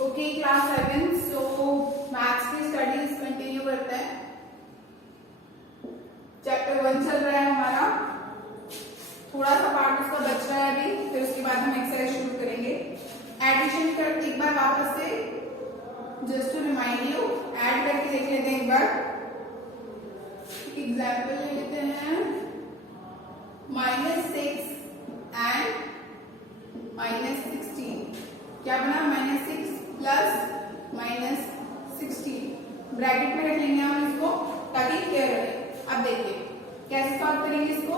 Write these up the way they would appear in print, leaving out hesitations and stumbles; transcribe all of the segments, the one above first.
Okay class 7 सो maths की studies continue करते हैं। चैप्टर 1 चल रहा है हमारा, थोड़ा सा पार्ट उसका बच रहा है अभी, फिर उसके बाद हम एक्सरसाइज शुरू करेंगे। एडिशन कर एक बार वापस से, just to remind you, add करके देख लेते हैं एक बार। एग्जाम्पल ले लेते हैं, -6 एंड -16। क्या बना? -6 प्लस -16 ब्रैकेट में रख लेंगे हम इसको ताकि क्लियर रहे। अब देखिए कैसे सॉल्व करेंगे इसको।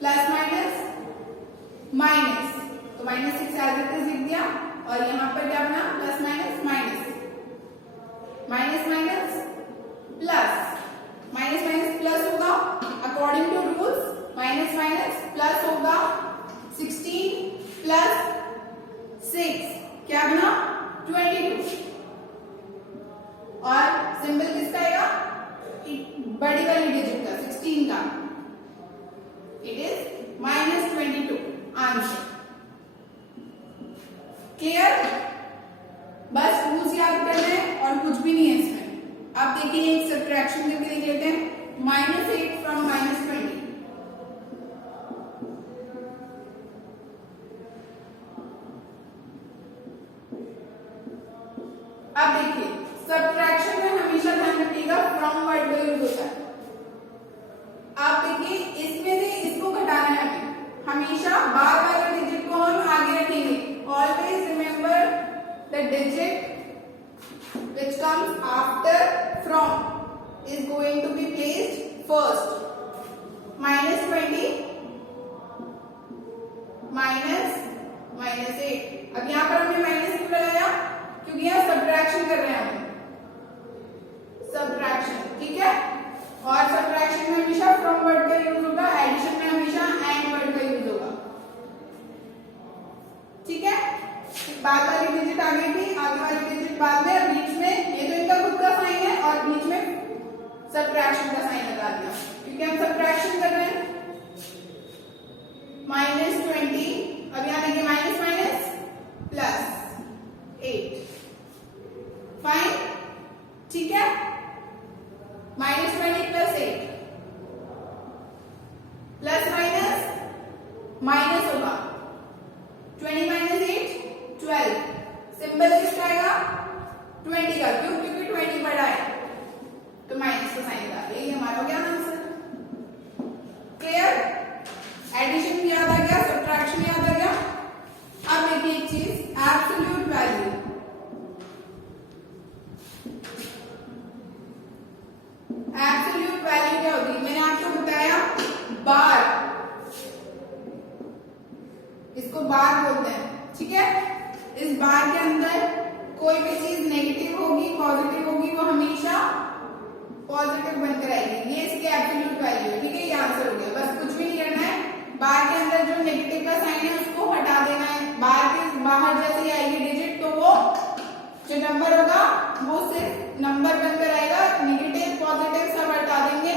प्लस माइनस तो -6 एज इट इज लिख दिया, और यहाँ पर क्या बना? प्लस माइनस माइनस प्लस होगा according to rules. Minus plus होगा 16 प्लस 6 क्या बना? 22। और सिंबल किसका आएगा? बड़ी वाली डिजिट का, 16 का। It is -22 answer. क्लियर? बस रूल्स याद करना है और कुछ भी नहीं है इसमें। अब देखिए एक सब्ट्रैक्शन करके देख लेते हैं। -8 फ्रॉम -20। अब देखिए सब्ट्रैक्शन में हमेशा ध्यान रखिएगा फ्रॉम वर्ड का यूज होता है। आप देखिए इसमें से इसको घटाना है हमें, हमेशा बार वाले डिजिट को हम आगे रखेंगे। Always remember the digit which comes after from is going to be placed first. -20 -8। अब यहाँ पर हमने माइनस क्यों लगाया? क्योंकि यहाँ सब्ट्रैक्शन कर रहे हैं हम, सब्ट्रैक्शन, ठीक है। और सब्ट्रैक्शन में हमेशा फ्रॉम वर्ड का यूज होगा, एडिशन में हमेशा एंड वर्ड का यूज होगा, ठीक है। बाद वाली डिजिट आगे थी, आगे वाली डिजिट बाद में, और बीच में ये तो इनका खुद का साइन है और बीच में सब्ट्रैक्शन का साइन लगा दिया क्योंकि हम सब्ट्रैक्शन कर रहे हैं। -20, अब यहाँ देखिए माइनस प्लस 8, फाइन, ठीक है। -20 प्लस 8 प्लस माइनस होगा 20 -8 12। सिंबल किसका आएगा? 20 का। क्यों? क्योंकि 20 बड़ा है तो माइनस का साइन लगा। यही हमारा हो गया आंसर। क्लियर? एडिशन भी याद आ गया, सब्ट्रैक्शन याद आ गया। अब देखिए एक चीज, एब्सोल्यूट वैल्यू। एब्सोल्यूट वैल्यू क्या होती है? मैंने आपको बताया बार, इसको बार बोलते हैं, ठीक है। इस बार के अंदर कोई भी चीज नेगेटिव होगी पॉजिटिव होगी, वो हमेशा पॉजिटिव बनकर आएगी। ये इसकी एब्सोल्यूट वैल्यू है, ठीक है। ये आंसर हो गया। बस कुछ भी नहीं करना है, बार के अंदर जो नेगेटिव का साइन है उसको हटा देना है। बार के बाहर जैसे ही आएगी डिजिट तो वो जो नंबर होगा वो सिर्फ नंबर बनकर आएगा। नेगेटिव पॉजिटिव सब हटा देंगे,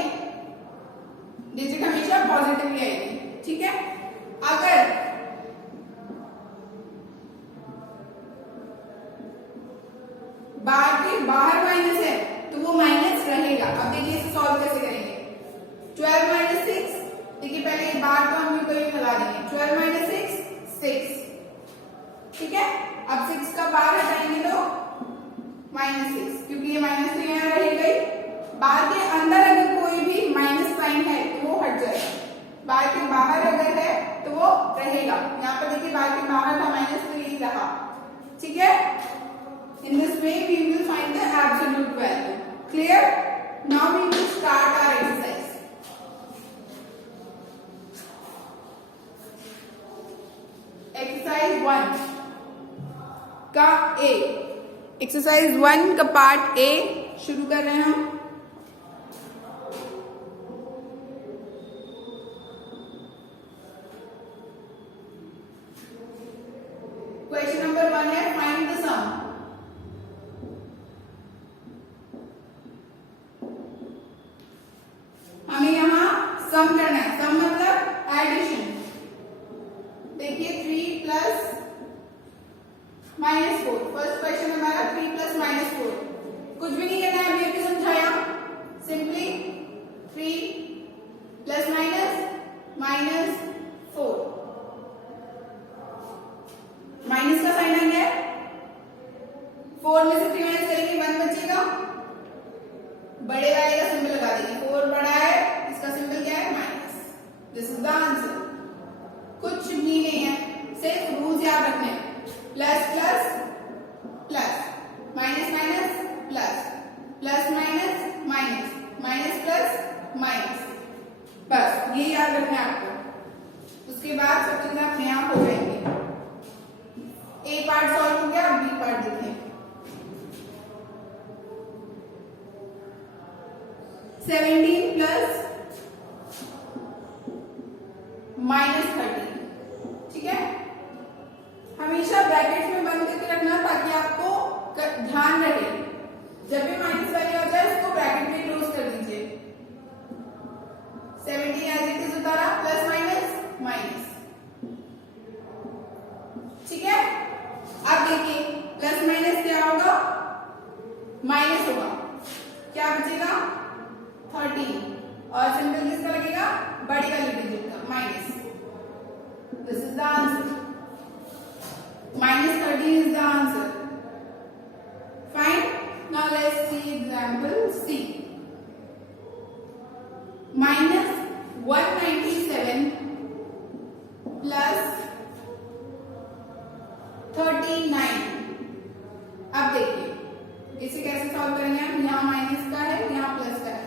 डिजिट हमेशा पॉजिटिव ही आएगी, ठीक है। अगर बार के बाहर माइनस है तो वो माइनस रहेगा। अब देखिए इसे सॉल्व कैसे करेंगे। 12 - 6, देखिए पहले ये बार को हम कोई लगा देंगे। 12 - 6 6, ठीक है। अब 6 का बार हटाएंगे तो -6, क्योंकि ये माइनस तो यहाँ रह गई। बार के अंदर अगर कोई भी माइनस साइन है तो वो हट जाएगा। बार के बाहर अगर है तो वो रहेगा। यहाँ पर देखिए बार के बाहर था माइनस तो यही रहा, ठीक है। In this way we will find the absolute value. Clear? Now we will start our exercise. Exercise 1 का A, Exercise 1 का पार्ट A शुरू कर रहे हैं हम। क्वेश्चन नंबर 1 है फाइंड द सम। हमें यहाँ सम करना है। सम मतलब एडिशन। देखिए 3 प्लस -4। फर्स्ट क्वेश्चन हमारा 3 प्लस -4। कुछ भी नहीं करना है, अभी अभी समझाया। Simply 3 plus -4। माइनस का साइन आ गया है, 4 में से 3 माइनस करेंगे 1 बचेगा, बड़े वाले का सिंबल लगा देंगे। 4 बड़ा है, इसका सिंबल क्या है? Minus. This is the answer. कुछ भी नहीं है, सिर्फ रूल्स याद रखने हैं। Plus plus plus, minus minus plus, plus minus minus, minus plus minus, बस ये याद रखना है आपको। उसके बाद सब चीजें अपने आप हो जाएंगी। ए पार्ट सॉल्व हो गया, अब बी पार्ट देखें। 17 प्लस -13, ठीक है। हमेशा ब्रैकेट में बंद करके रखना ताकि आपको ध्यान रहे, जब भी माइनस वैल्यू आ जाए उसको ब्रैकेट में क्लोज कर दीजिए। 17 एज इट इज उतारा, प्लस माइनस माइनस, ठीक है। अब देखिए प्लस माइनस क्या होगा? माइनस होगा, क्या बचेगा? 13, और सिंबल किसका लगेगा? बड़ी वाली डिजिट का, minus. This is the answer. -13 is the answer. Fine. Now let's see example C. -197 plus 39। अब देखिए इसे कैसे सॉल्व करेंगे हम। यहाँ माइनस का है, यहाँ प्लस का है।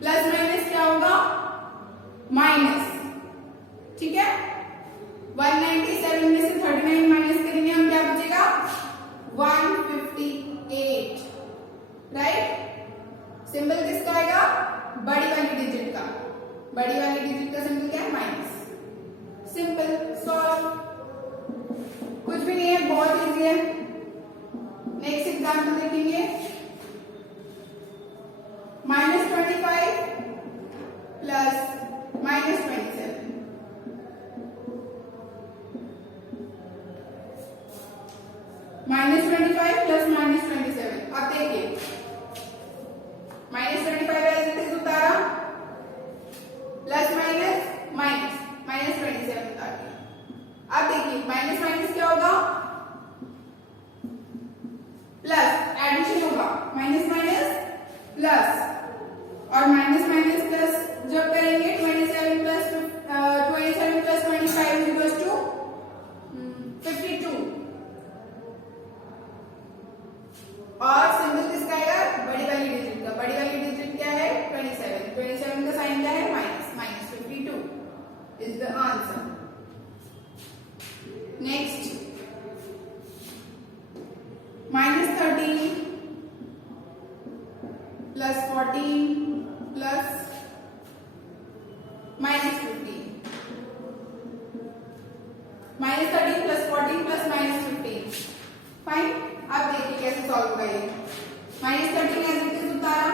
प्लस माइनस क्या होगा? माइनस, ठीक है। 197 में से 39 माइनस करेंगे हम, क्या बचेगा? 158, राइट। सिंबल किसका आएगा? बड़ी वाली डिजिट का। बड़ी वाली डिजिट का सिंबल क्या है? माइनस। Simple, solve. कुछ भी नहीं है, बहुत इजी है। नेक्स्ट एग्जाम्पल देखेंगे। -25 प्लस -27। -25 प्लस -27। अब देखिए -25 एज इट इज उतारा, प्लस माइनस माइनस, -27 उतार दिया। अब देखिए माइनस माइनस क्या होगा? प्लस, एडिशन होगा। माइनस माइनस प्लस, और माइनस माइनस प्लस जब करेंगे 27 प्लस 25 इक्वल्स टू 52, और सिंबल किसका आएगा? बड़ी वाली डिजिट का। बड़ी वाली डिजिट क्या है? 27। 27 का साइन क्या है? Minus. -52 is the answer. Next -13 plus 14 plus -15। -13 plus 14 plus -15। Fine. अब देखिए कैसे सॉल्व होगा ये। -13 एज इट इज उतारा,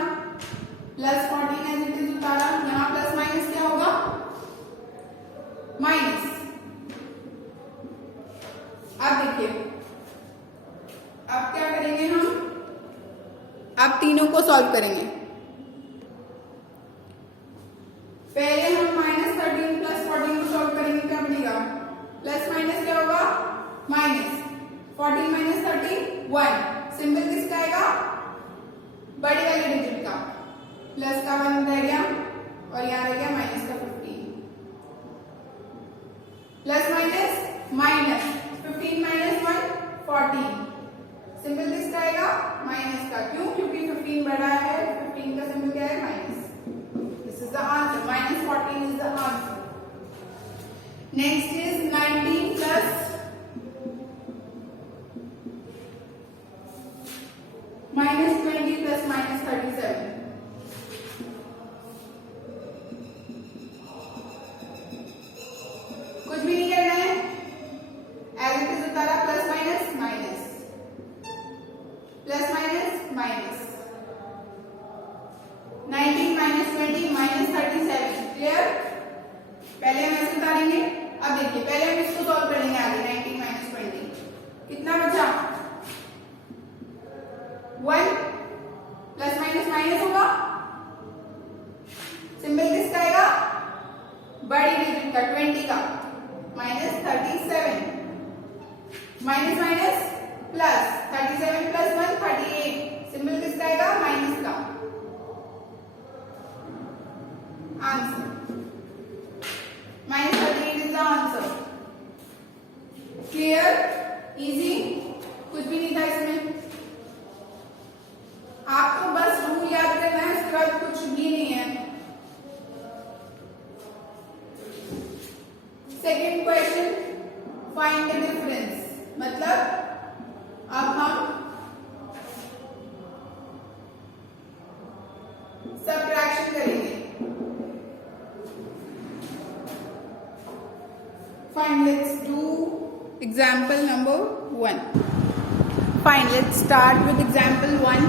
प्लस 14 एज इट इज उतारा, यहाँ प्लस माइनस क्या होगा? माइनस। अब देखिए अब क्या करेंगे हम? अब तीनों को सॉल्व करेंगे। पहले हम -13 प्लस 14 को सॉल्व करेंगे, क्या बनेगा? प्लस माइनस क्या होगा? माइनस। 14 माइनस 13 1। सिंबल किसका आएगा? बड़ी वाली डिजिट का। प्लस का 1 रह गया, और यहाँ रह गया माइनस का 15। Plus minus minus, 15 minus 1 14। Symbol किसका आएगा? माइनस का। क्यों? क्योंकि 15 बड़ा है, 15 का सिंबल क्या है? Minus. This is the answer. -14 is the answer. Next is 19 plus -20 plus -37। कुछ भी नहीं करना है, एज इट इज उतारा, plus minus minus, plus minus minus. 19 -20 -37। Clear? पहले हम ऐसे उतारेंगे। अब देखिए पहले हम इसको सॉल्व करेंगे आगे। 19 -20 कितना minus minus plus 37 plus 1 38 symbol किसका आएगा माइनस का answer minus 38 is the answer clear easy कुछ भी नहीं था इसमें आपको बस रूल याद करना है इसके बाद कुछ भी नहीं है second question find the difference मतलब अब हम सबट्रैक्शन करेंगे fine let's do example number 1 fine let's start with example 1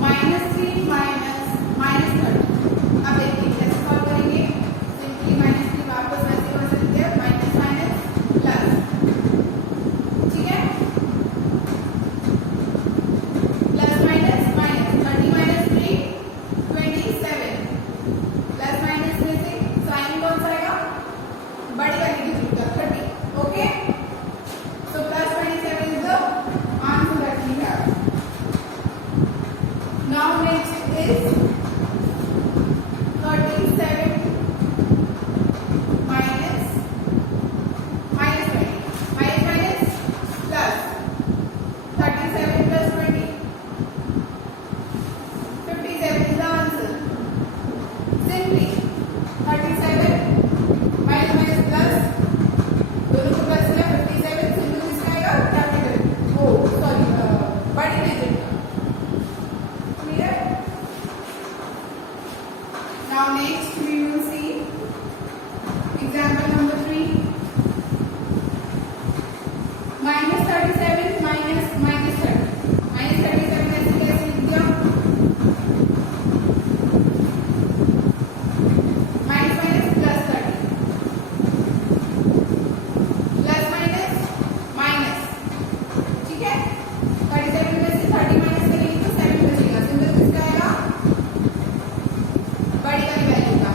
-3 minus 30 अब देखिए कैसे सॉल्व करेंगे सिंपली -3 वापस वैसे कर सकते हैं माइनस माइनस प्लस ठीक है plus minus minus 30 minus 3 27 plus minus में से साइन कौन सा आएगा बड़ी वाली की जरूरत है 30 okay so plus 27 is the answer that we have now next is 37 minus 20 minus plus 37 plus 20 57 is the answer simply 37 minus plus दोनों को प्लस किया 57 सिंपल किसका आएगा कैपिटल ओ सॉरी बड़ी digit clear now next we will see example number 3 -37 minus 30 -37 ऐसे कैसे लिख दिया minus minus plus 30 plus minus minus ठीक है 37 में से 30 माइनस करेंगे तो 7 बचेगा सिंबल किसका आएगा बड़ी वाली वैल्यू का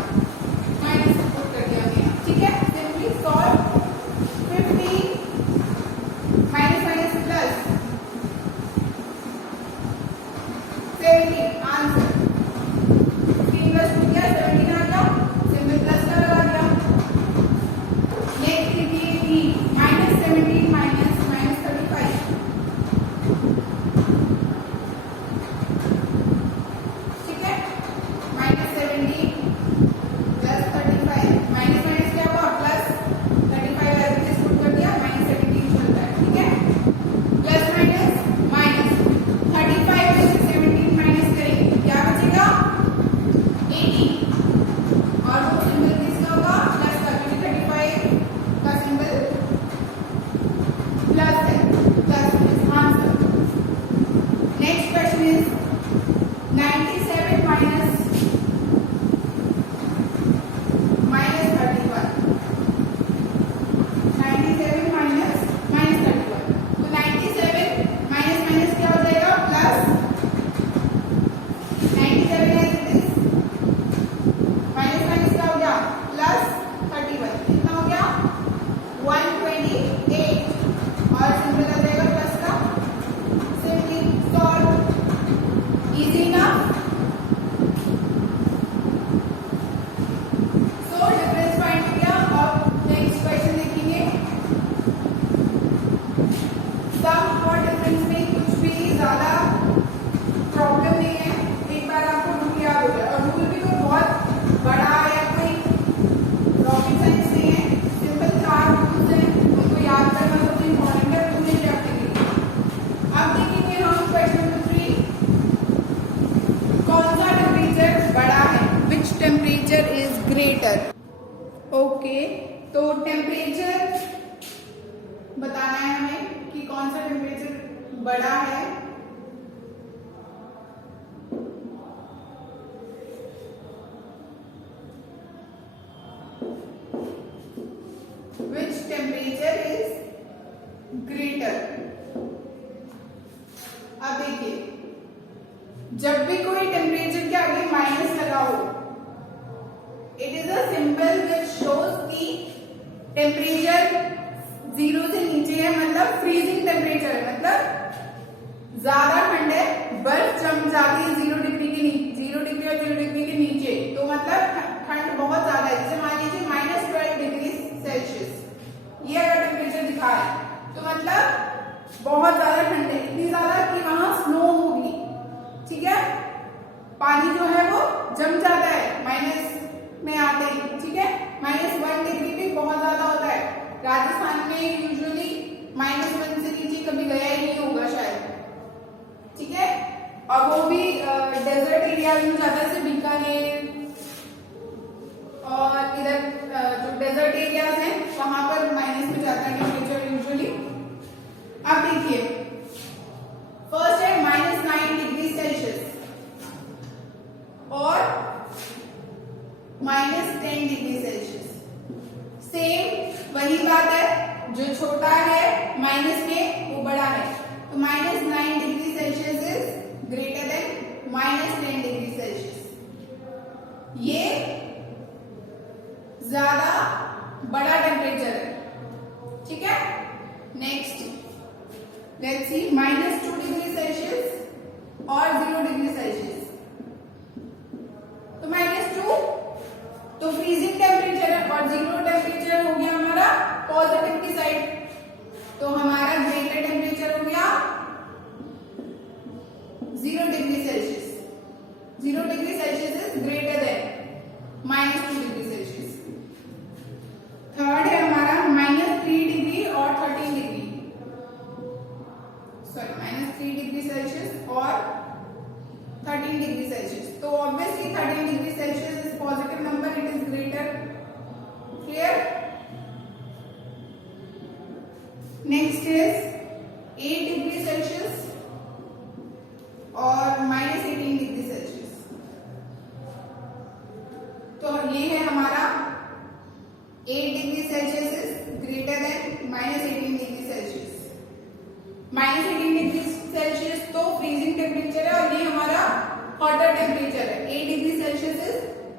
माइनस पुट कर दिया हमने ठीक है simply solve 50 minus minus plus 70 answer 3 plus 2 क्या 17 आ गया सिंपल प्लस का लगा दिया नेक्स्ट देखिए -17 माइनस 35 ठीक है -17 प्लस 35 माइनस माइनस क्या हुआ प्लस 35 ऐसे जैसे पुट कर दिया -17 चलता है ठीक है प्लस माइनस माइनस 35 में से 17 माइनस करेंगे क्या बचेगा 80 और वो सिंबल किसका होगा प्लस का क्योंकि 35 का सिंबल प्लस है plus is answer next question is 97 minus 31 97 minus 31 तो 97 माइनस माइनस क्या हो जाएगा plus 97 as it is minus minus क्या हो गया प्लस 31 कितना हो गया 128 और सिंबल आ जाएगा प्लस का सिंपली सॉल्व इजी ना सो डिफरेंस फाइंड किया अब नेक्स्ट क्वेश्चन देखेंगे सम और डिफरेंस में कुछ भी ज्यादा प्रॉब्लम नहीं है एक बार आपको रूल याद हो जाए और रूल भी कोई बहुत बड़ा या कोई रॉकेट साइंस नहीं है सिंपल 4 रूल्स हैं उनको याद करना सबसे इम्पोर्टेंट है पूरे चैप्टर के लिए अब देखेंगे हम क्वेश्चन नंबर 3 कौन सा टेम्परेचर बड़ा है which temperature is greater okay तो टेम्परेचर बताना है हमें कि कौन सा टेम्परेचर बड़ा है which temperature is greater अब देखिए जब भी कोई टेम्परेचर के आगे माइनस लगा हो it is a symbol which shows की टेम्परेचर 0 से नीचे है मतलब फ्रीजिंग टेम्परेचर ज्यादा ठंड है, बर्फ जम जाती है 0 डिग्री के नीचे, 0 डिग्री और 0 डिग्री के नीचे, तो मतलब ठंड बहुत ज्यादा है। जैसे मान लीजिए -12 डिग्री सेल्सियस, ये अगर टेम्परेचर दिखा है तो मतलब बहुत ज्यादा ठंड है, इतनी ज्यादा कि वहां स्नो होगी, ठीक है, पानी जो है वो जम जाता है माइनस में आते ही, ठीक है। -1 डिग्री भी बहुत ज्यादा होता है, राजस्थान में यूजुअली -1 से नीचे कभी गया ही नहीं होगा शायद, ठीक है। और वो भी डेजर्ट एरिया में जाता है, जैसे बीकानेर और इधर जो डेजर्ट एरियाज हैं वहां पर माइनस में जाता है टेम्परेचर यूजुअली। अब देखिए फर्स्ट है -9 डिग्री सेल्सियस और -10 डिग्री सेल्सियस, सेम वही बात है, जो छोटा है माइनस में वो बड़ा है, तो -9 degree Celsius is greater then -10 degree Celsius, ये ज्यादा बड़ा टेम्परेचर है, ठीक है। Next let's see -2 degree Celsius और 0 डिग्री सेल्सियस, तो -2 तो फ्रीजिंग टेम्परेचर है और 0 टेम्परेचर हो गया हमारा पॉजिटिव की साइड, तो हमारा ग्रेटर टेम्परेचर हो गया 0 degree Celsius, 0 degree Celsius is greater then -2 degree Celsius. Third है हमारा -3 डिग्री और 13 डिग्री, सॉरी -3 डिग्री सेल्सियस और 13 डिग्री सेल्सियस, तो obviously 13 degree Celsius is positive number, it is greater, clear. Next is 8 degree Celsius और -18 degree Celsius, तो ये है हमारा 8 degree Celsius is greater than -18 degree Celsius. -18 degree Celsius तो freezing temperature है और ये हमारा हॉटर टेम्परेचर है, 8 degree Celsius is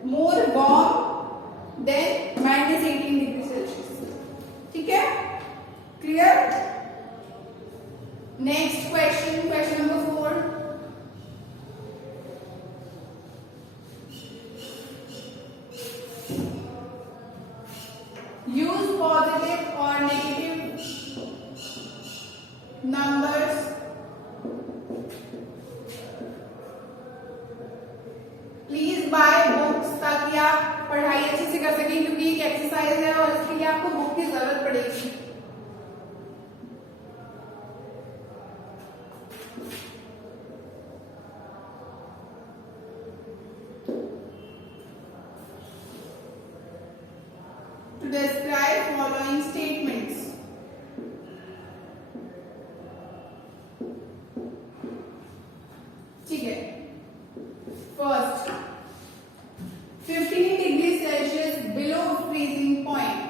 more warm than -18 degree Celsius, ठीक है, clear. Next question, question number 4, use positive or negative numbers please buy books, ताकि आप पढ़ाई अच्छे से कर सकें, क्योंकि एक एक्सरसाइज है और इसके लिए आपको बुक की जरूरत पड़ेगी। To describe following statements. ठीक है, first 15 degree Celsius below freezing point.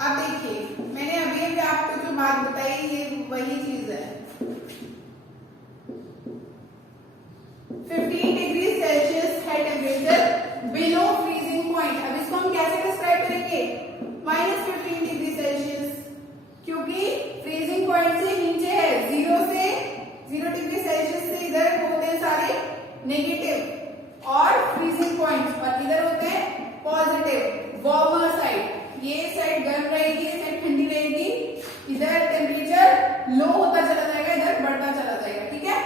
अब देखिए मैंने अभी आपको जो बात बताई ये वही चीज है, 15 डिग्री सेल्सियस है टेम्परेचर बिलो फ्रीजिंग पॉइंट। अब इसको हम कैसे डिस्क्राइब करेंगे, -15 डिग्री सेल्सियस, क्योंकि फ्रीजिंग पॉइंट से नीचे है, 0 डिग्री सेल्सियस से इधर होते हैं सारे नेगेटिव और फ्रीजिंग पॉइंट, और इधर होते हैं पॉजिटिव वार्मर साइड, ये साइड गर्म रहेगी, ये साइड ठंडी रहेगी, इधर टेम्परेचर लो होता चला जाएगा, इधर बढ़ता चला जाएगा, ठीक है।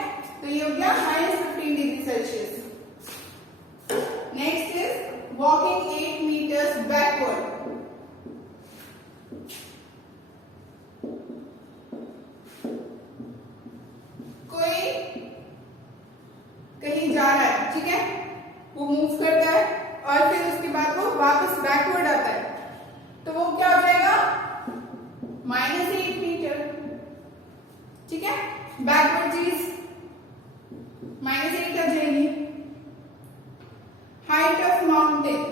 तो ये हो गया -15 degree Celsius. Next is walking 8 metres backward. कोई कहीं जा रहा है, ठीक है, वो मूव करता है और फिर उसके बाद वो वापस बैकवर्ड आता है, तो वो क्या हो जाएगा, -8 मीटर, ठीक है। बैकवर्ड चीज -8 आ जाएगी। Height of mountain,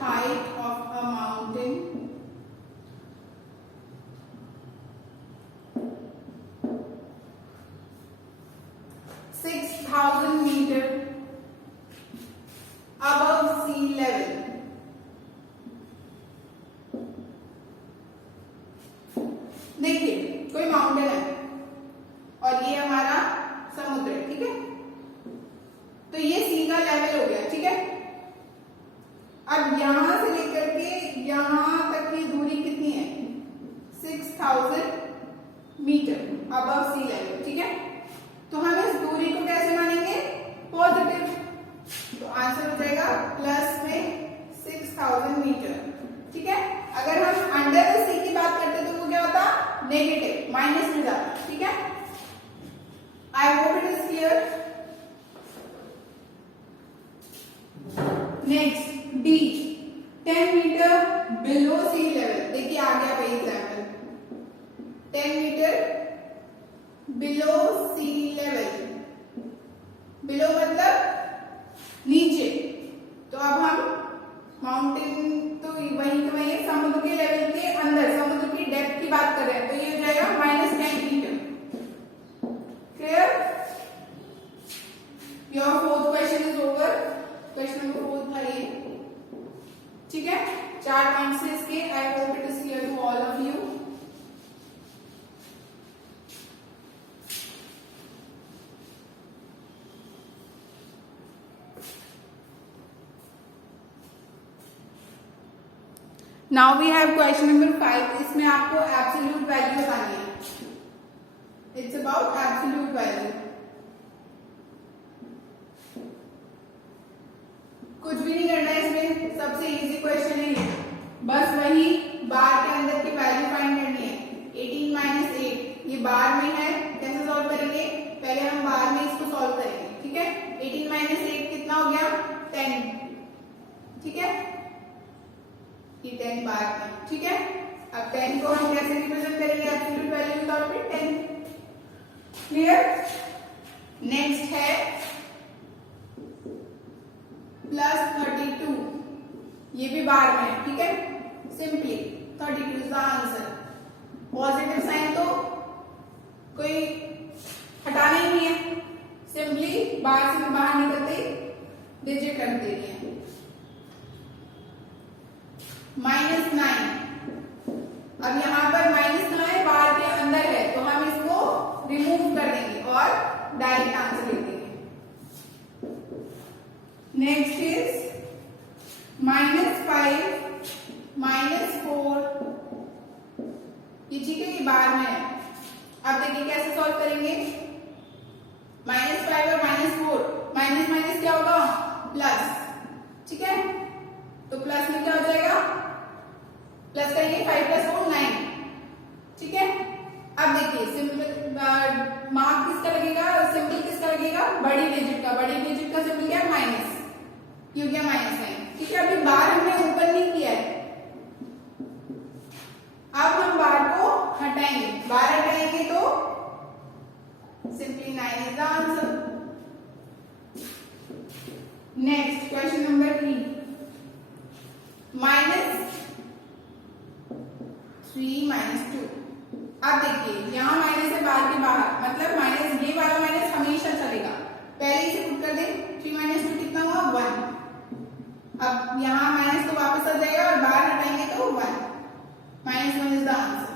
height of a mountain, metre above sea level, below sea level, below मतलब नीचे, तो अब हम माउंटेन तो वही तो वही समुद्र के लेवल के अंदर, समुद्र की डेप्थ की बात कर रहे हैं, तो ये हो जाएगा -10 metre. Clear? Your fourth question is over. Question number 4 था ये, ठीक है। 4 पॉइंट्स है इसके। I hope it is clear to all of you. Now we have question number 5। इसमें आपको एब्सोल्यूट वैल्यूज आनी है। It's about absolute value. कुछ भी नहीं करना है इसमें, सबसे इजी क्वेश्चन है ये। बस वही बार के अंदर की वैल्यू फाइंड करनी है। 18 - 8 ये बार में है, कैसे सॉल्व करेंगे? पहले हम बार में इसको सॉल्व करेंगे, ठीक है। 18 - 8 कितना हो गया? 10, ठीक है। ये 10 बार में, ठीक है। अब 10 को हम कैसे रिप्रेजेंट करेंगे एब्सोल्यूट वैल्यू के तौर पे? 10। क्लियर? नेक्स्ट है +32, ये भी बार में है, ठीक है। Simply 32 is the answer. Positive sign तो कोई हटाना ही नहीं है, सिंपली बार से बाहर निकलते डिजिट रख देनी है। -9, अब यहाँ पर -9 बार के अंदर है, तो हम इसको रिमूव कर देंगे और डायरेक्ट आंसर लिख देंगे। नेक्स्ट इज -5 - 4, ये ठीक है, ये बार में है। अब देखिए कैसे सॉल्व करेंगे। -5 और -4, माइनस माइनस क्या होगा? प्लस, ठीक है। तो प्लस में क्या हो जाएगा? प्लस करेंगे 5 + 4 9, ठीक है। अब देखिए सिंपल मार्क किसका लगेगा, सिंबल किसका लगेगा? बड़ी डिजिट का। बड़ी डिजिट का सिंबल क्या है? माइनस, क्यों क्या -9, ठीक है। अभी बार हमने ओपन नहीं किया है, अब हम बार को हटाएंगे। बार हटाएंगे तो simply 9 is the answer. Next question number 3, -3 - 2। अब देखिए यहाँ माइनस है बार के बाहर, मतलब माइनस, ये वाला माइनस हमेशा चलेगा। पहले इसे पुट कर दें। 3 - 2 कितना हुआ? 1। अब यहाँ माइनस तो वापस आ जाएगा और बाहर हटाएंगे तो 1, -1 is the answer.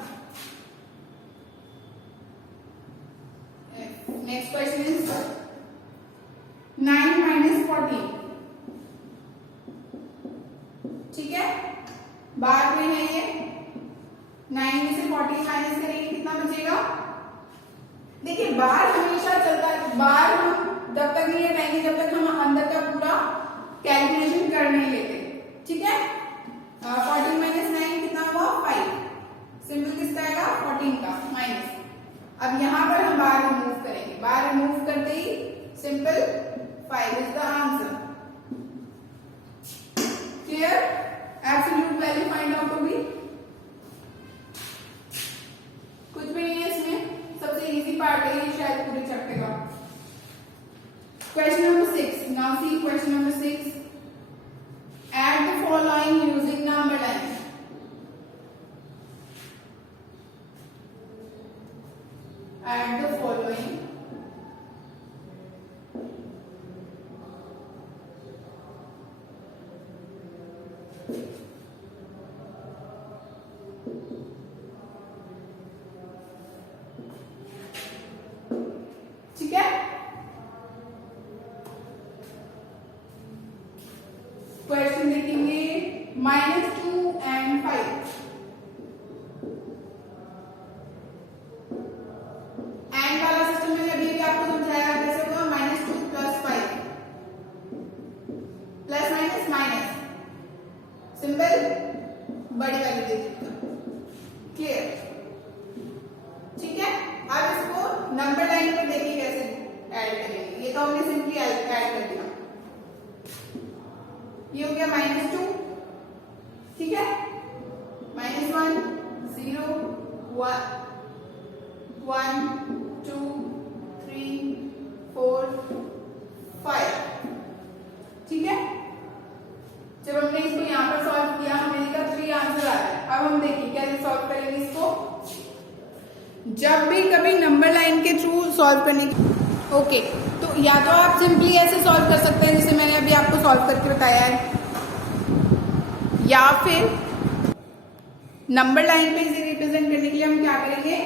Next question is 9 - 14, ठीक है। बार में है ये, 9 में से 14 माइनस करेंगे, कितना बचेगा? देखिए बार हमेशा चलता है, बार हम जब तक नहीं हटाएंगे जब तक हम अंदर का पूरा कैलकुलेशन कर नहीं लेते, ठीक है। 14 - 9 कितना हुआ? 5। सिंबल किसका आएगा? 14 का, माइनस। अब यहाँ पर हम बार रिमूव करेंगे। बार रिमूव करते ही simple 5 is the answer. Clear? Absolute value find out होगी। कुछ भी नहीं है इसमें, सबसे इजी पार्ट है ये शायद पूरे चैप्टर का। Question number 6, now see question number 6। Add the following using number line. Add the following ठीक है। क्वेश्चन देखेंगे -2 and 5। एंड वाला सिस्टम मैंने अभी भी आपको समझाया कैसे होगा। -2 + 5 प्लस माइनस माइनस, सिंबल बड़ी वाली डिजिट का। क्लियर? ठीक है। अब इसको नंबर लाइन पर देखिए कैसे ऐड करेंगे। ये तो हमने सिंपली ऐड कर दिया। ये हो गया -2, ठीक है। -1 0 1 1 2 जब भी कभी नंबर लाइन के थ्रू सॉल्व करने की ओके, तो या तो आप सिंपली ऐसे सॉल्व कर सकते हैं जैसे मैंने अभी आपको सॉल्व करके बताया है, या फिर नंबर लाइन पे इसे रिप्रेजेंट करने के लिए हम क्या करेंगे,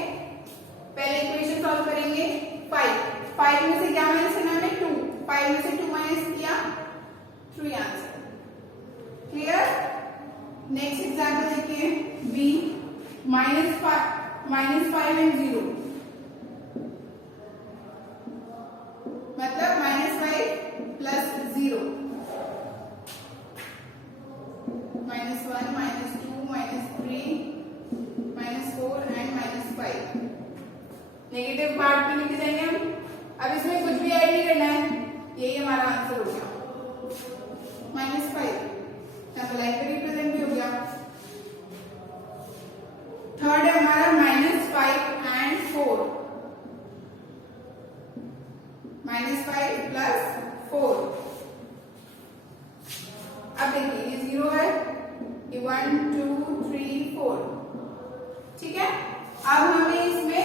पहले इक्वेशन सॉल्व करेंगे 5 में से क्या माइनस करना है 2, 5 में से 2 माइनस किया 3 आंसर। क्लियर? नेक्स्ट एग्जांपल देखिए बी -5 एंड 0 मतलब -5 प्लस 0 -1 -2 -3 -4 एंड -5 नेगेटिव पार्ट पे लेके जाएंगे हम। अब इसमें कुछ भी ऐड नहीं करना है, यही हमारा आंसर हो गया -5 नंबर लाइन पे रिप्रेजेंट भी हो गया। थर्ड है हमारा -5 एंड 4 -5 प्लस 4। अब देखिए ये 0 है, ये 1 2 3 4, ठीक है। अब हमें इसमें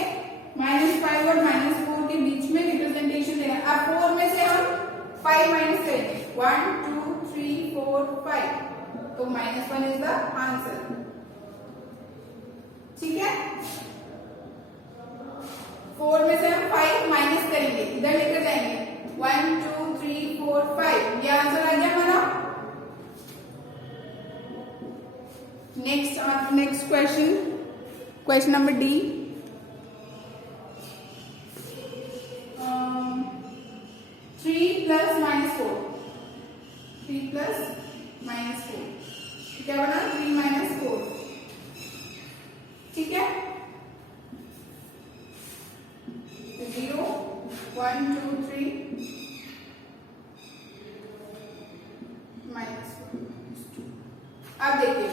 -5 और -4 के बीच में रिप्रेजेंटेशन देना है। अब 4 में से हम 5 माइनस करेंगे, 1 2 3 4 5, तो -1 इज द आंसर, ठीक है। 4 में से हम 5 माइनस करेंगे, इधर लेकर जाएंगे, 1 2 3 4 5, ये आंसर आ गया हमारा। Next question number D. 3 plus -4, 3 plus -4 क्या बना 3 - 4, ठीक है। 0 1 2 3 -4। अब देखिए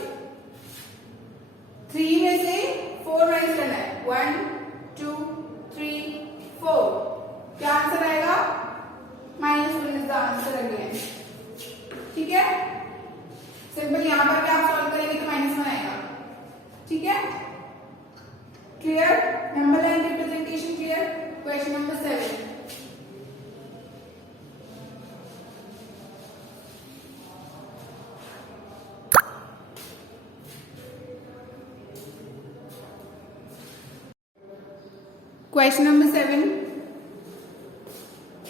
3 में से 4 माइनस करना है, 1 2 3 4, क्या आंसर आएगा -1 इज द आंसर अगेन, ठीक है। सिंपल यहां पर क्या आप सॉल्व करेंगे तो -1 आएगा, ठीक है। Clear? Number line representation clear. Question number 7। Question number 7.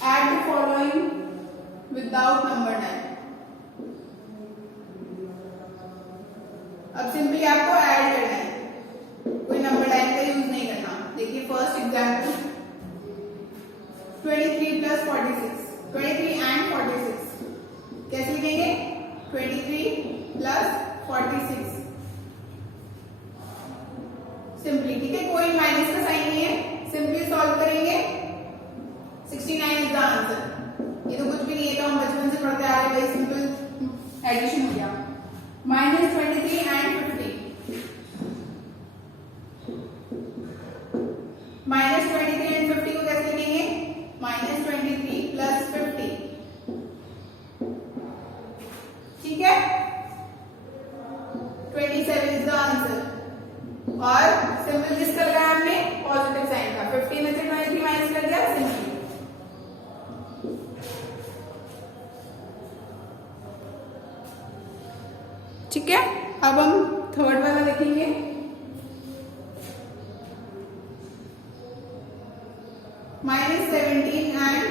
Add the following without number 9. अब सिंपली आपको ऐड करना है, कोई नंबर लाइन का यूज नहीं करना। देखिए फर्स्ट एग्जाम्पल 23 प्लस 46, 23 एंड 46 कैसे लिखेंगे, 23 प्लस 46 सिंपली, ठीक है। कोई माइनस का साइन नहीं है, सिंपली सॉल्व करेंगे, 69 इज द आंसर। ये तो कुछ भी नहीं है, तो हम बचपन से पढ़ते आ रहे हैं, सिंपल एडिशन हो गया। -23 एंड 50, -23 एंड 50 को कैसे लिखेंगे, -23 प्लस 50, ठीक है। 27 इज द आंसर। और सिंपल किसका लगाया हमने, पॉजिटिव साइन का, 50 में से 23 माइनस कर दिया सिंपली, ठीक है। अब हम थर्ड वाला लिखेंगे, -17 एंड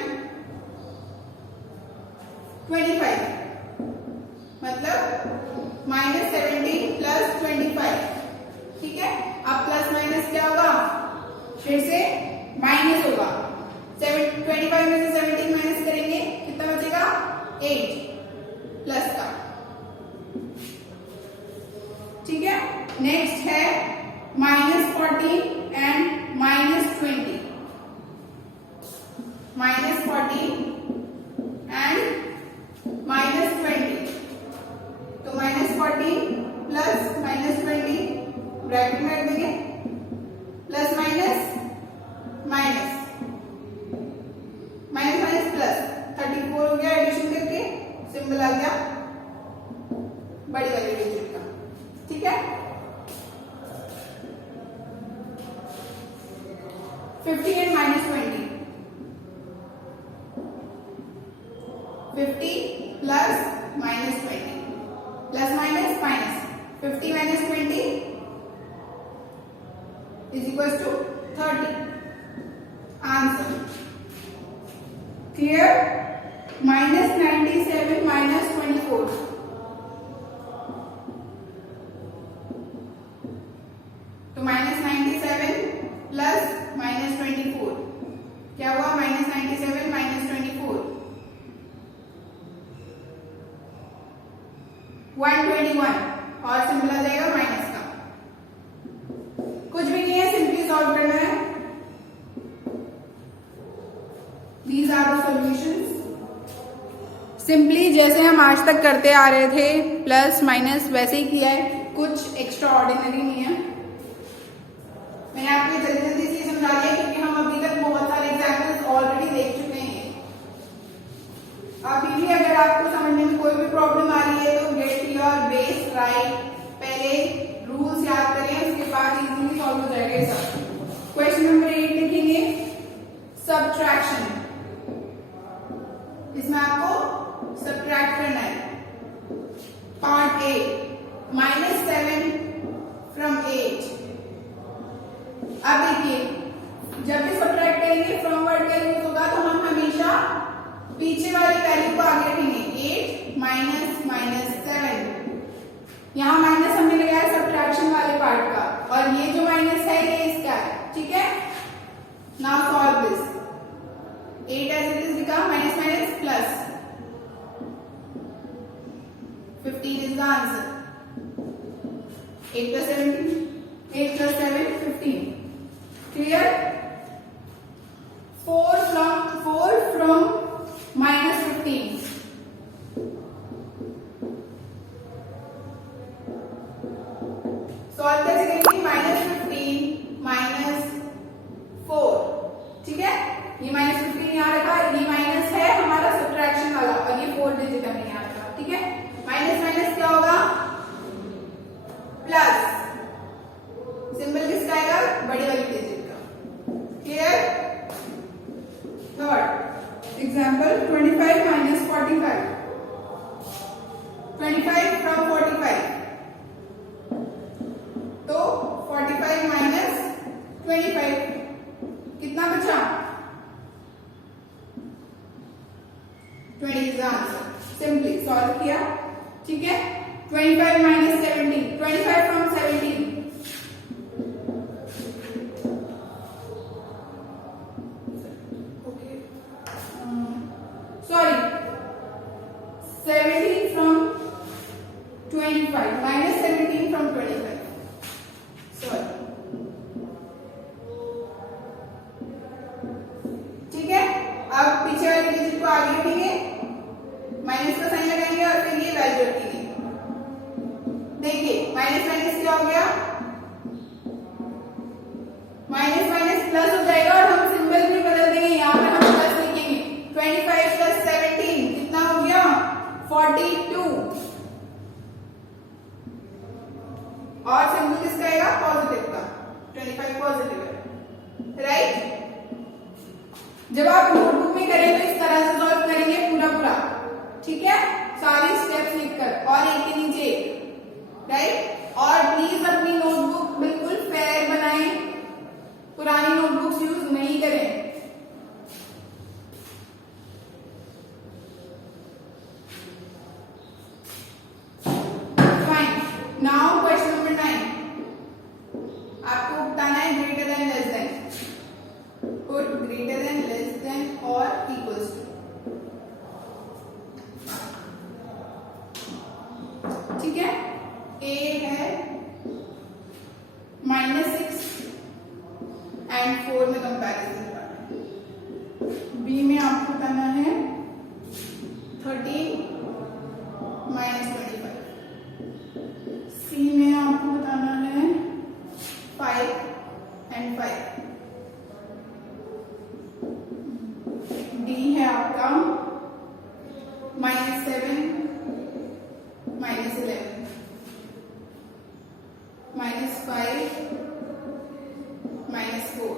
25 मतलब -17 प्लस 25, ठीक है। अब प्लस माइनस क्या होगा, फिर से माइनस होगा, 25 में से 17 माइनस करेंगे, कितना बचेगा 8 प्लस का, ठीक है। नेक्स्ट है -14 एंड -20, -14 एंड -20, तो -14 प्लस -20 ब्रैकेट में रख देंगे, plus minus minus minus minus plus 34 हो गया, एडिशन करके सिंबल आ गया बड़ी वाली डिजिट का, ठीक है। 50 and minus 20. 50 plus minus 20. Plus minus minus. 50 minus 20 is equals to 30. Answer. Clear? Minus 97 minus 24. तो minus 97 plus minus 24 क्या हुआ? minus 97 minus 24 121 और सिंपल आ जाएगा माइनस का। कुछ भी नहीं है, सिंपली सॉल्व करना है। These are the solutions. Simply जैसे हम आज तक करते आ रहे थे, प्लस माइनस वैसे ही किया है, कुछ एक्स्ट्रा ऑर्डिनरी नहीं है। मैंने आपको जल्दी जल्दी से समझा दिया क्योंकि हम अभी तक बहुत सारे एग्जाम्पल्स ऑलरेडी देख चुके हैं। अभी भी अगर आपको समझने में कोई भी प्रॉब्लम आ रही है तो गेट योर बेस राइट, पहले रूल्स याद करें, उसके बाद इजीली सॉल्व हो जाएगा ये सब। क्वेश्चन नंबर 8 लिखेंगे सब्ट्रैक्शन। इसमें आपको सब्ट्रैक्ट करना है। Part A, -7 from 8। अब देखिए, जब भी सब्ट्रैक्ट करेंगे फ्रॉम वर्ड का यूज होगा तो हम हमेशा पीछे वाली वैल्यू को आगे रखेंगे। 8 माइनस माइनस 7। यहाँ माइनस हमने लगाया सब्ट्रैक्शन वाले पार्ट का, और ये जो माइनस है ये इसका है, ठीक है। Now solve this. 8 as it is become minus minus plus 15 is the answer. 8 plus 17, 8 plus 7, 15. Clear? 4 from minus 15. Solve कैसे करेंगे? -15 minus 4, ठीक है। ये -15 यहाँ रखा, ये माइनस है हमारा सब्ट्रैक्शन वाला, और ये 4 डिजिट हमने यहाँ रखा, ठीक है। माइनस माइनस क्या होगा? प्लस। सिंबल किसका आएगा? बड़ी वाली डिजिट का। Clear? Third example 25 minus 45। 25 from 45, तो 45 minus 25 कितना बचा? 20 is the answer. Simply solve किया, ठीक है। 25 minus 17, 25 from 17, okay. Sorry, 17 from 25 minus 17 from 25. Sorry, ठीक है। अब पीछे वाली डिजिट को आगे रखेंगे, माइनस का साइन लगाएंगे और फिर ये वैल्यू रखेंगे। देखिए माइनस माइनस क्या हो गया? माइनस माइनस प्लस हो जाएगा, और हम सिंबल भी बदल देंगे। यहाँ पे हम प्लस लिखेंगे। 25 plus 17 कितना हो गया? 42। और सिंबल किसका आएगा? पॉजिटिव का। 25 पॉजिटिव है, राइट। जब आप नोटबुक में करें तो इस तरह से सॉल्व करेंगे पूरा, ठीक है। सारी स्टेप्स लिखकर और एक के नीचे एक, राइट। और प्लीज अपनी नोटबुक बिल्कुल फेयर बनाएं, पुरानी नोटबुक्स यूज नहीं करें। फाइन। Now question number 9। आपको बताना है greater than less than. Put greater than, less than or equals to, ठीक है। A है -6 एंड 4 में कंपैरिजन करना है। B में आपको बताना है 13 minus 25। C में आपको बताना है 5 and 5। D है आपका -7 -11 -5 -4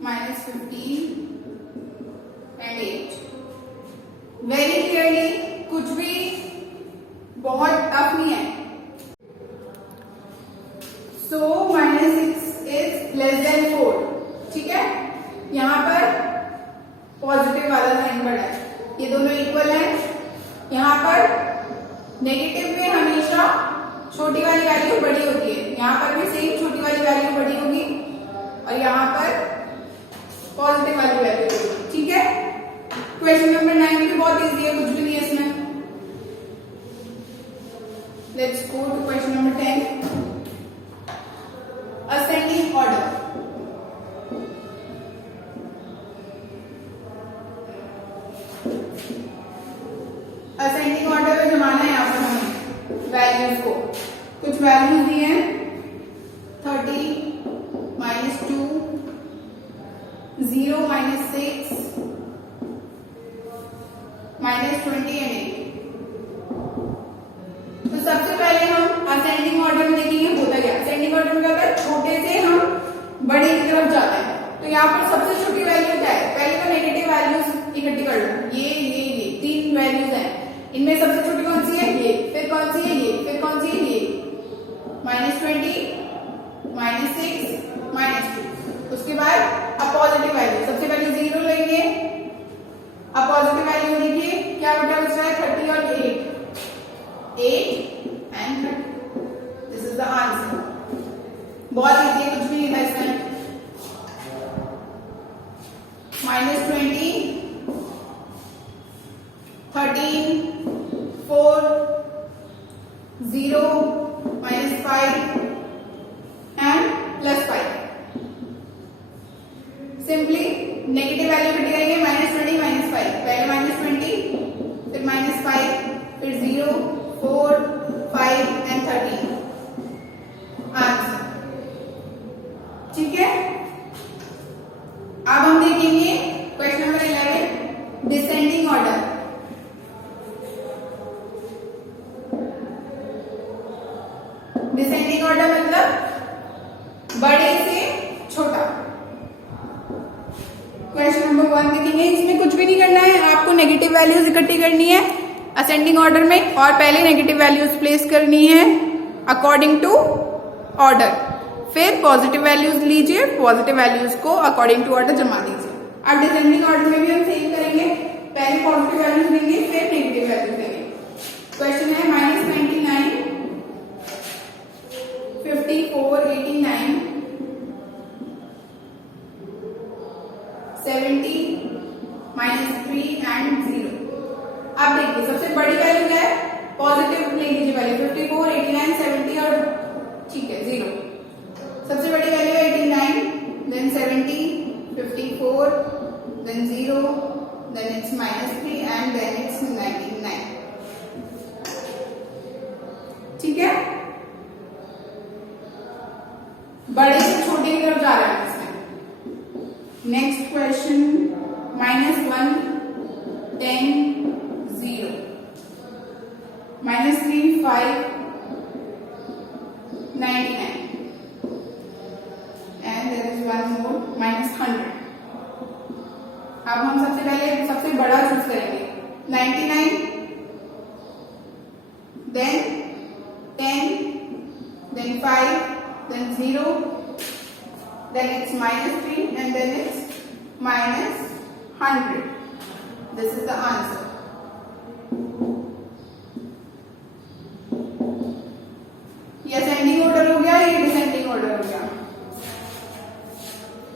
-15 and 8। वेरी क्लियरली, कुछ भी बहुत टफ नहीं है। सो -6 इज लेस देन 4, ठीक है। यहां पर पॉजिटिव वाला साइन पड़ा है, ये दोनों इक्वल है। यहां पर नेगेटिव में हमेशा छोटी वाली वैल्यू बड़ी होती है, यहां पर भी सेम छोटी वाली वैल्यू बड़ी होगी और यहां पर पॉजिटिव वाली वैल्यू होगी, ठीक है। क्वेश्चन नंबर 9 भी बहुत इजी है, कुछ भी नहीं है इसमें। Let's go to question number 10। Ascending order. Ascending order में जमाना है यहाँ पर हमें वैल्यूज को। कुछ वैल्यूज दिए हैं 30, -2, 0, -6, -20 एंड 8। तो सबसे पहले हम असेंडिंग ऑर्डर में देखेंगे होता क्या। असेंडिंग ऑर्डर में क्या होता है, छोटे से हम बड़े की तरफ जाते हैं। तो यहाँ पर सबसे छोटी वैल्यू क्या है, पहले तो नेगेटिव वैल्यूज इकट्ठी कर लो। ये 3 वैल्यूज हैं, इनमें सबसे छोटी कौन सी है, ये, फिर कौन सी है, ये, फिर कौन सी है, ये। -20, -6, -2। उसके बाद अब पॉजिटिव वैल्यू, सबसे पहले 0 लेंगे। अब पॉजिटिव वैल्यू देखिए क्या बचा है, 30 और 8 and 30। This is the answer. बहुत इजी है, कुछ भी नहीं था इसमें। -20, 13, 4, 0, -5 and +5। Simply negative value cut जाएंगे, -20, -5, पहले -20, फिर -5, फिर 0, 4, 5 एंड 13। आंसर, ठीक है। अब हम देखेंगे question number 11, descending order. Descending order मतलब बड़े से छोटा। क्वेश्चन नंबर 1 देखेंगे, इसमें कुछ भी नहीं करना है, आपको नेगेटिव वैल्यूज इकट्ठी करनी है असेंडिंग ऑर्डर में, और पहले नेगेटिव वैल्यूज प्लेस करनी है अकॉर्डिंग टू ऑर्डर, फिर पॉजिटिव वैल्यूज लीजिए, पॉजिटिव वैल्यूज को अकॉर्डिंग टू ऑर्डर जमा दीजिए। अब डिसेंडिंग ऑर्डर में भी हम सेम करेंगे, पहले पॉजिटिव वैल्यूज लेंगे, फिर नेगेटिव वैल्यूज लेंगे। क्वेश्चन है -99, 54, 89, 70, -3 एंड 0। अब देखिए सबसे बड़ी वैल्यू क्या है, पॉजिटिव ले लीजिए पहले, 54, 89, 70 और ठीक है 0। सबसे बड़ी वैल्यू है 89, then 70, 54, then 0, then it's -3 and then it's 99, ठीक है। बड़े से छोटे की तरफ जा रहा है इसमें। Next question, -1, 10, 0, -3, 5, 99 and there is one more, -100। अब हम सबसे पहले सबसे बड़ा चूज करेंगे, 99, then 10, then 5, then 0, then it's -3 and then it's -100। This is the answer। ये असेंडिंग ऑर्डर हो गया, ये डिसेंडिंग ऑर्डर हो गया।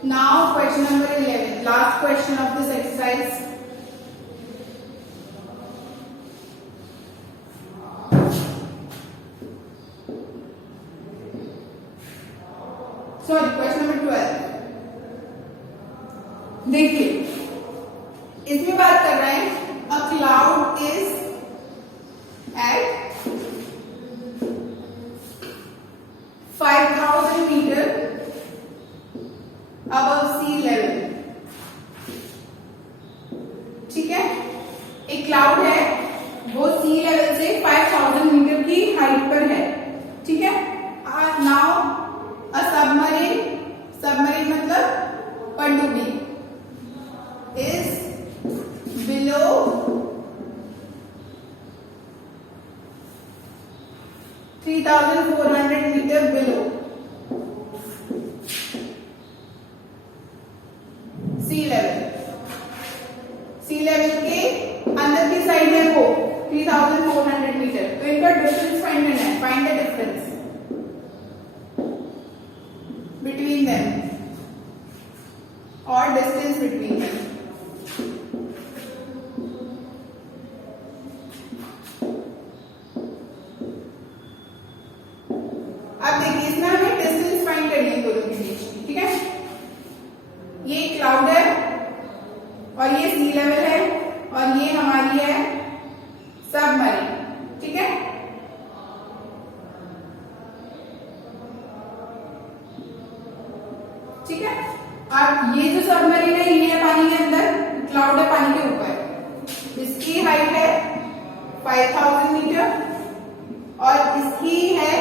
Now question number 11, last question of this exercise. Sorry, question number 12। देखिए इसमें बात कर रहे हैं, a cloud is at 5000 metre above sea level, ठीक है। एक क्लाउड है, वो सी लेवल से 5000 मीटर की हाइट पर है, ठीक है। नाउ अ सबमरीन, सबमरीन मतलब पनडुब्बी, सी लेवल है और ये हमारी है सबमरीन, ठीक है। ठीक है, अब ये जो सबमरीन है ये है पानी के अंदर, क्लाउड है पानी के ऊपर, इसकी हाइट है 5000 मीटर और इसकी है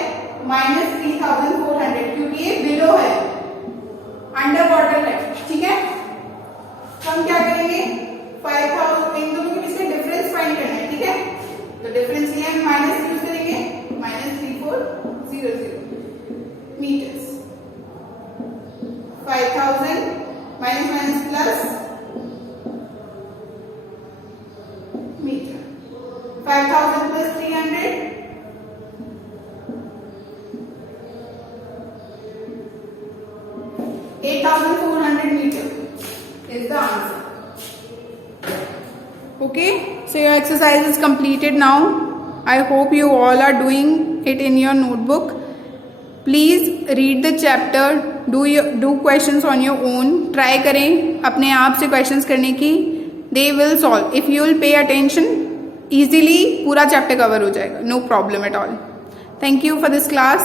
-3400 क्योंकि ये बिलो है, अंडर वाटर है, ठीक है। हम क्या करेंगे 5000 इन दोनों के बीच में डिफरेंस फाइंड करना है, ठीक है। तो डिफरेंस ये हम माइनस यूज करेंगे, -3400 metres, 5000 minus minus plus metre, 5000 plus 300 8400 meter is the answer. Okay, so your exercise is completed now. I hope you all are doing it in your notebook. Please read the chapter, do questions on your own. Try करें अपने आप से questions करने की. They will solve. If you will pay attention, easily पूरा chapter cover हो जाएगा. No problem at all. Thank you for this class.